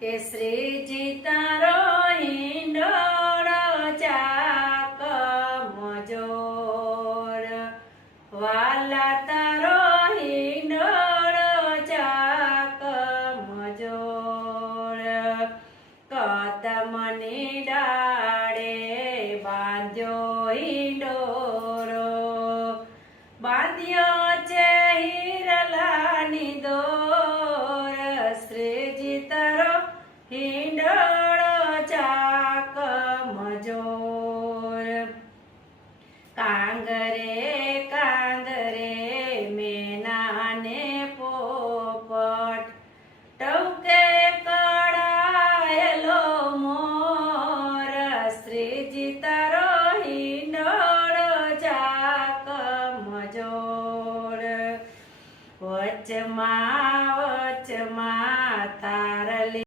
કે શ્રીજી તારો હિંડોળો ચાક મજોર, વાલા તારો હિંડોળો ચાક મજોર, કદમની ડાળે બાંધ્યો હિંડોળો, બાંધ્યો છે હિરલાની દોર, શ્રીજી તારો હિંડોળો